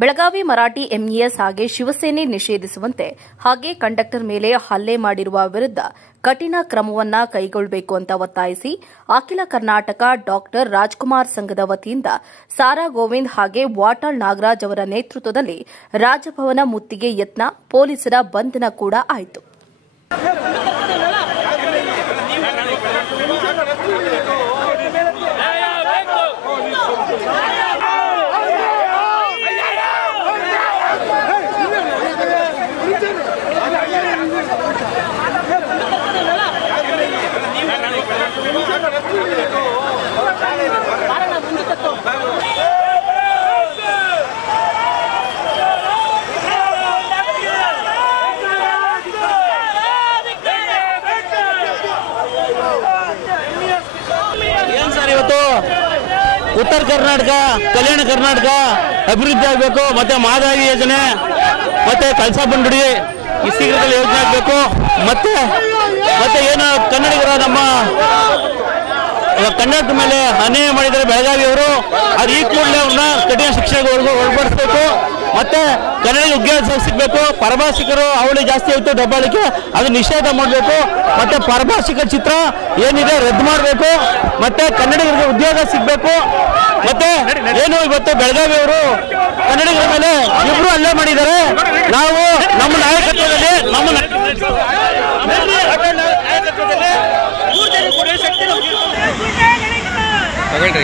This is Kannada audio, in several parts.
ಬೆಳಗಾವಿ ಮರಾಠಿ ಎಂಇಎಸ್ ಹಾಗೆ ಶಿವಸೇನೆ ನಿಷೇಧಿಸುವಂತೆ ಹಾಗೆ ಕಂಡಕ್ಟರ್ ಮೇಲೆ ಹಲ್ಲೆ ಮಾಡಿರುವ ವಿರುದ್ಧ ಕಠಿಣ ಕ್ರಮವನ್ನ ಕೈಗೊಳ್ಳಬೇಕು ಅಂತ ಒತ್ತಾಯಿಸಿ ಅಖಿಲ ಕರ್ನಾಟಕ ಡಾಕ್ಟರ್ ರಾಜ್ಕುಮಾರ್ ಸಂಘದ ವತಿಯಿಂದ ಸಾರಾ ಗೋವಿಂದ್ ಹಾಗೆ ವಾಟಾಳ್ ನಾಗರಾಜ್ ಅವರ ನೇತೃತ್ವದಲ್ಲಿ ರಾಜಭವನ ಮುತ್ತಿಗೆ ಯತ್ನ ಪೊಲೀಸರ ಬಂಧನ ಕೂಡ ಆಯಿತು. ಉತ್ತರ ಕರ್ನಾಟಕ ಕಲ್ಯಾಣ ಕರ್ನಾಟಕ ಅಭಿವೃದ್ಧಿ ಆಗಬೇಕು, ಮತ್ತೆ ಮಾದರಿ ಯೋಜನೆ ಮತ್ತೆ ಕಳಸಾ ಬಂಡೂಡಿ ಈ ಶೀಘ್ರದಲ್ಲಿ ಯೋಜನೆ ಆಗಬೇಕು. ಮತ್ತೆ ಏನು ಕನ್ನಡಿಗರ ನಮ್ಮ ಕಂಡಕ್ಟರ್ ಮೇಲೆ ಅನ್ಯಾಯ ಮಾಡಿದ್ದಾರೆ ಬೆಳಗಾವಿಯವರು, ಅದು ಈ ಕೂಡಲೇ ಅವ್ರನ್ನ ಕಠಿಣ ಶಿಕ್ಷೆಗೆ ಒಳಪಡಿಸಬೇಕು. ಮತ್ತೆ ಕನ್ನಡ ಉದ್ಯೋಗ ಸಿಗಬೇಕು. ಪರಭಾಷಿಕರು ಅವಳಿ ಜಾಸ್ತಿ ಆಯಿತು ದಬ್ಬಾಳಿಕೆ, ಅದು ನಿಷೇಧ ಮಾಡಬೇಕು. ಮತ್ತೆ ಪರಭಾಷಿಕ ಚಿತ್ರ ಏನಿದೆ ರದ್ದು ಮಾಡಬೇಕು. ಮತ್ತೆ ಕನ್ನಡಿಗರಿಗೆ ಉದ್ಯೋಗ ಸಿಗಬೇಕು. ಮತ್ತೆ ಏನು ಇವತ್ತು ಬೆಳಗಾವಿಯವರು ಕನ್ನಡಿಗರ ಮೇಲೆ ಇಬ್ರು ಹಲ್ಲೆ ಮಾಡಿದ್ದಾರೆ. ನಾವು ನಮ್ಮ ನಾಯಕತ್ವದಲ್ಲಿ Thank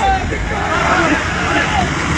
you.